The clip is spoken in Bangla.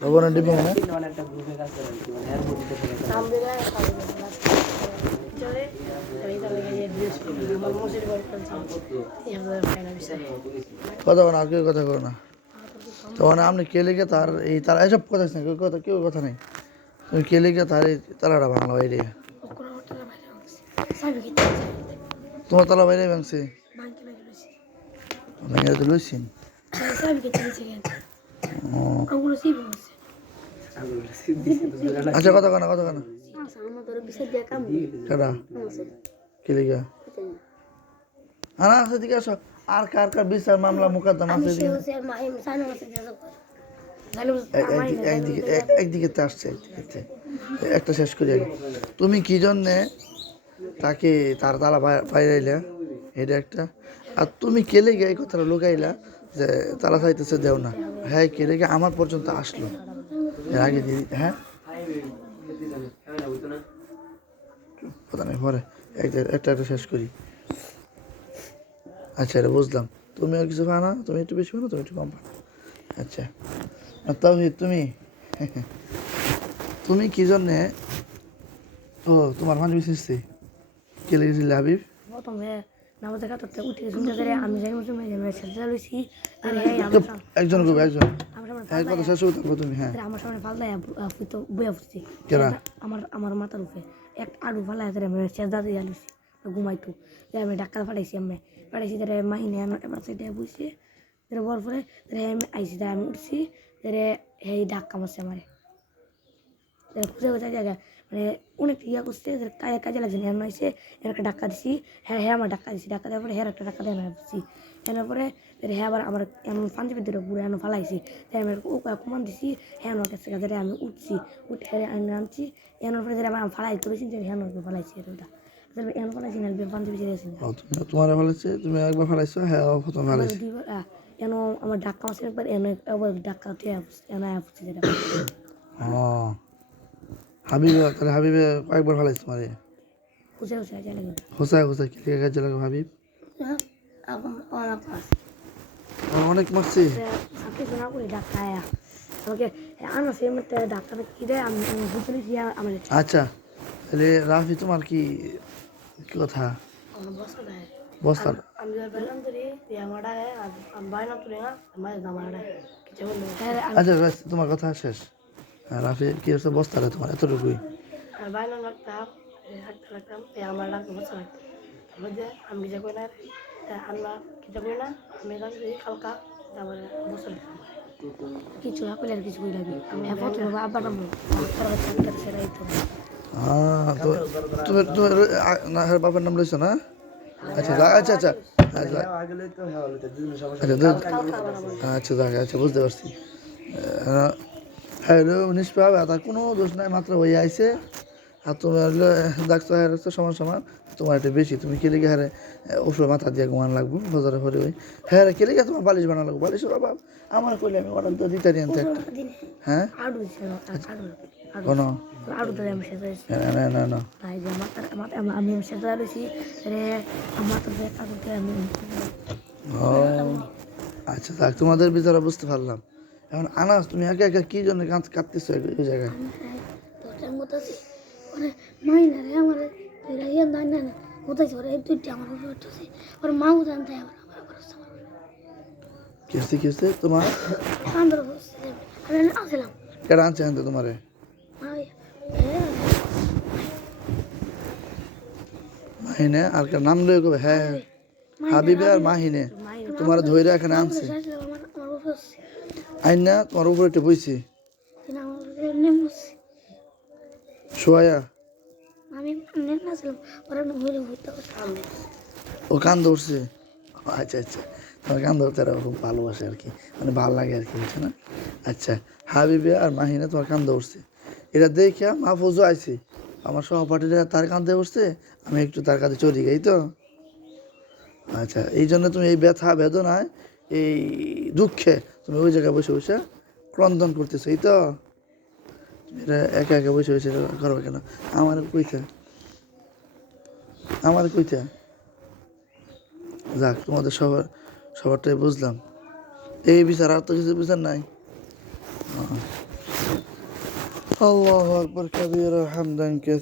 লবণের ডিব্বা মানে একটা গ্রুপে কাজ করে মানে এর মধ্যে থেকে কথা বলো না, আর কেউ কথা করো না। তো মানে আপনি কে লিখে তার এই তারা এসব কথা আছে না, কেউ কথা নেই। তুমি কে লিখে তার এই তালাটা বাংলা বাইরে তোমার তালা বাইরে ভাঙছে ভেঙে তো লইছেন। আচ্ছা কথা কানা কেডা কে লিখে না সেদিকে আসো। আর কার কার বিচার মামলা মোকদ্দমা আছে একদিকে তো আসছে একদিকে একটা শেষ করি আগে। তুমি কি জন্যে তাকে তার তালা বাইরাইলা এটা একটা, আর তুমি কে লেগে এই কথাটা লুকাইলা যে তালা চাইতেছে দেও না, হ্যাঁ কে লেগে আমার পর্যন্ত আসলো এর আগে দিয়ে হ্যাঁ কথা নেই পরে একটা একটা শেষ করি। আচ্ছা এটা বুঝলাম, তুমি আর কিছু পাও না, তুমি একটু বেশি পাও না, তুমি একটু কম পাও। আচ্ছা আর তাও তুমি তুমি কি জন্যে ও তোমার পাঞ্জাবি ছিঁড়ছে কে লেগেছিলে হাবিব? প্রথমে নামাজের কাতারতে উঠে শুনতে ধরে আমি যাই মুসলিম সেটা লইছি একজন করবে একজন কথা শেষ করতে পারবো তুমি হ্যাঁ আমার সামনে ফালদায় ফুটো বইয়া ফুটছি কেনা আমার মাথার উপরে এক আলু ফালাই ধরে আমি চেষ্টা দিয়ে লইছি ঘুমাইতো আমি ডাক্তার ফাটাইছি ধরে মাহিনে এবার সাইডে বুঝছি ধরে বর পরে ধরে আমি আইসি ধরে আমি উঠছি ধরে এই ধাক্কা মারছে আমারে খুঁজে খুঁজে জায়গা মানে অনেক ইয়া করছে কাজে লাগছে হ্যাঁ নয়ছে এর একটা ডাক্কা দিছি হ্যাঁ আমার ডাক্কা দিছি ডাক্কা দেওয়ার পরে হ্যাঁ একটা ডাক্কা দেওয়া বুঝছি এনার পরে হ্যাঁ আবার আমার এমন পাঞ্জাবি ধরে বুড়ে এনে ফালাইছি তাই আমি কুমান দিছি হ্যাঁ আমার কাছে ধরে আমি উঠছি উঠে আমি নামছি এনার পরে ধরে আমার ফালাই করেছি যে হ্যাঁ ফালাইছি এটা এমন ফালাইছি না পাঞ্জাবি ছেড়েছি তোমার ফালাইছে তুমি একবার ফালাইছো হ্যাঁ প্রথম ফালাইছি কেন আমার ডাক্কা মাসে একবার এনে আবার ডাক্কা এনে ফুটছি যেটা ও হাবিবে তাহলে হাবিবে কয়েকবার ফালাইছে তোমারে হোসাই কি লেগে কাজে লাগে হাবিব অনেক মারছি আচ্ছা তাহলে রাফি তোমার কি কথা বস্তা আচ্ছা তোমার কথা শেষ রাফি কি হচ্ছে বস্তাটা তোমার এতটুকুই আমি কিছু করি না আমরা কিছু করি না আমি হালকা তারপরে বসে কিছু না করলে আর কিছু করি লাগবে আমি আব্বা নাম সেটাই তো তুমি তুমি না বাবার নাম লইছো না? আচ্ছা আচ্ছা আচ্ছা আচ্ছা আচ্ছা বুঝতে পারছি। হ্যালো নিষ্পাপ তার কোনো দোষ নাই, মাত্র ওই আইসে আর তুমি ডাক্তার সমান সমান তোমার এটা বেশি, তুমি কেলে গিয়ে হারে ওষুধ মাথা দিয়ে ঘুমান লাগবো বাজারে ভরে ওই হ্যাঁ কেলে গিয়ে তোমার বালিশ বানা লাগবো, বালিশের অভাব আমার করলে আমি অর্ডার তো দিতে আনতে একটা হ্যাঁ কোনো না না না আমি সেটা রয়েছি ও আচ্ছা থাক তোমাদের বিচারা বুঝতে পারলাম। এখন আনাস তুমি একা একা কি জন্য কাঁদতেছো ওই জায়গায়? কি হচ্ছে তোমার কেডা আনছে আনতে তোমারে? মাহিনে আর কার নাম লয়ে কবে হ্যাঁ হাবিবে আর মাহিনে তোমার ধৈর্য এখানে আনছে আইন না তোমার উপরে একটা বইছি শোয়া ও কান ধরছে আচ্ছা আচ্ছা তোমার কান ধরতে খুব ভালোবাসে আর কি, মানে ভালো লাগে আর কি বুঝছে না। আচ্ছা হাবিবে আর মাহিনে তোমার কান ধরছে এটা দেখে মাহফুজও আইছে আমার সহপাঠীরা তার কাঁধে বসছে আমি একটু তার কাছে চলে গেই তো। আচ্ছা এই জন্য তুমি এই ব্যথা বেদনায় এই দুঃখে তুমি ওই জায়গায় বসে বসে ক্রন্দন করতেছো এই তো, তুমি এটা একা একা বসে বসে করবে কেন? আমার কইতে যাক তোমাদের সবারটাই বুঝলাম, এই বিচার আর তো কিছু বিচার নাই। الله أكبر كبيرا حمدا كثيرا